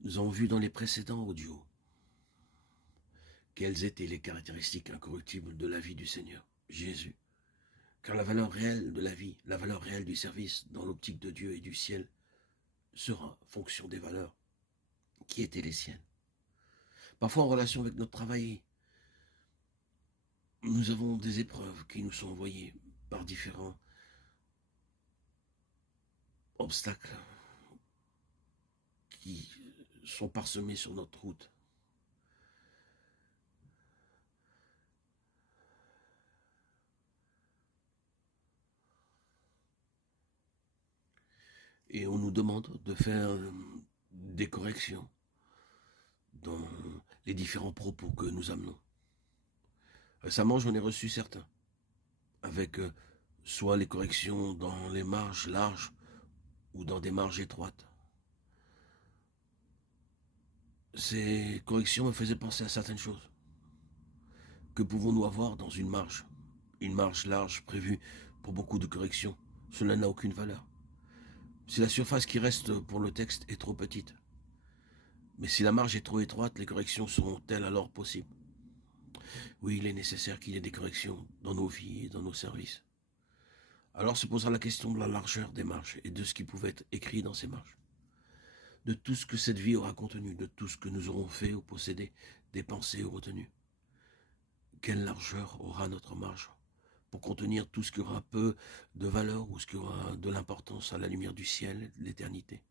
Nous avons vu dans les précédents audios quelles étaient les caractéristiques incorruptibles de la vie du Seigneur, Jésus. Car la valeur réelle de la vie, la valeur réelle du service dans l'optique de Dieu et du ciel sera fonction des valeurs qui étaient les siennes. Parfois en relation avec notre travail, nous avons des épreuves qui nous sont envoyées par différents obstacles qui sont parsemés sur notre route. Et on nous demande de faire des corrections dans les différents propos que nous amenons. Récemment, j'en ai reçu certains, avec soit les corrections dans les marges larges ou dans des marges étroites. Ces corrections me faisaient penser à certaines choses. Que pouvons-nous avoir dans une marge large prévue pour beaucoup de corrections? Cela n'a aucune valeur. Si la surface qui reste pour le texte est trop petite. Mais si la marge est trop étroite, les corrections seront-elles alors possibles? Oui, il est nécessaire qu'il y ait des corrections dans nos vies et dans nos services. Alors se posera la question de la largeur des marges et de ce qui pouvait être écrit dans ces marges. De tout ce que cette vie aura contenu, de tout ce que nous aurons fait ou possédé, dépensé ou retenu. Quelle largeur aura notre marge pour contenir tout ce qui aura peu de valeur ou ce qui aura de l'importance à la lumière du ciel et de l'éternité?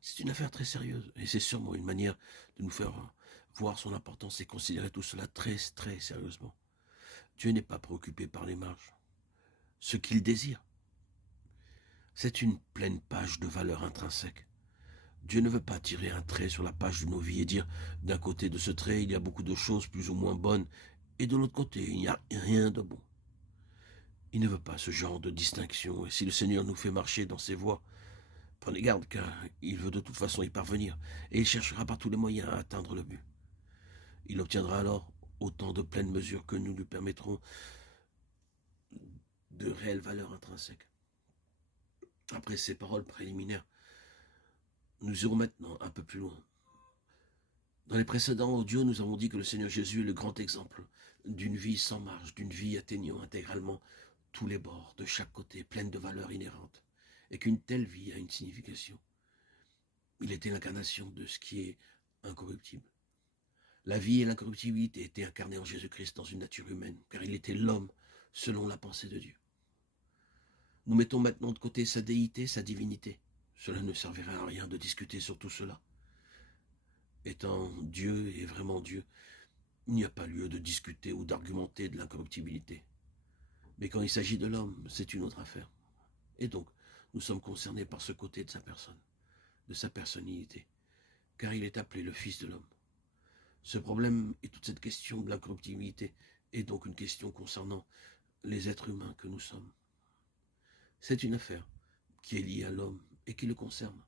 C'est une affaire très sérieuse et c'est sûrement une manière de nous faire voir son importance et considérer tout cela très, très sérieusement. Dieu n'est pas préoccupé par les marges. Ce qu'il désire, c'est une pleine page de valeur intrinsèque. Dieu ne veut pas tirer un trait sur la page de nos vies et dire d'un côté de ce trait il y a beaucoup de choses plus ou moins bonnes et de l'autre côté il n'y a rien de bon. Il ne veut pas ce genre de distinction et si le Seigneur nous fait marcher dans ses voies, prenez garde car il veut de toute façon y parvenir et il cherchera par tous les moyens à atteindre le but. Il obtiendra alors autant de pleines mesures que nous lui permettrons de réelles valeurs intrinsèques. Après ces paroles préliminaires, nous irons maintenant un peu plus loin. Dans les précédents audios, nous avons dit que le Seigneur Jésus est le grand exemple d'une vie sans marge, d'une vie atteignant intégralement tous les bords, de chaque côté, pleine de valeurs inhérentes, et qu'une telle vie a une signification. Il était l'incarnation de ce qui est incorruptible. La vie et l'incorruptibilité étaient incarnées en Jésus-Christ dans une nature humaine, car il était l'homme selon la pensée de Dieu. Nous mettons maintenant de côté sa déité, sa divinité. Cela ne servirait à rien de discuter sur tout cela. Étant Dieu et vraiment Dieu, il n'y a pas lieu de discuter ou d'argumenter de l'incorruptibilité. Mais quand il s'agit de l'homme, c'est une autre affaire. Et donc, nous sommes concernés par ce côté de sa personne, de sa personnalité, car il est appelé le Fils de l'homme. Ce problème et toute cette question de l'incorruptibilité est donc une question concernant les êtres humains que nous sommes. C'est une affaire qui est liée à l'homme et qui le concerne.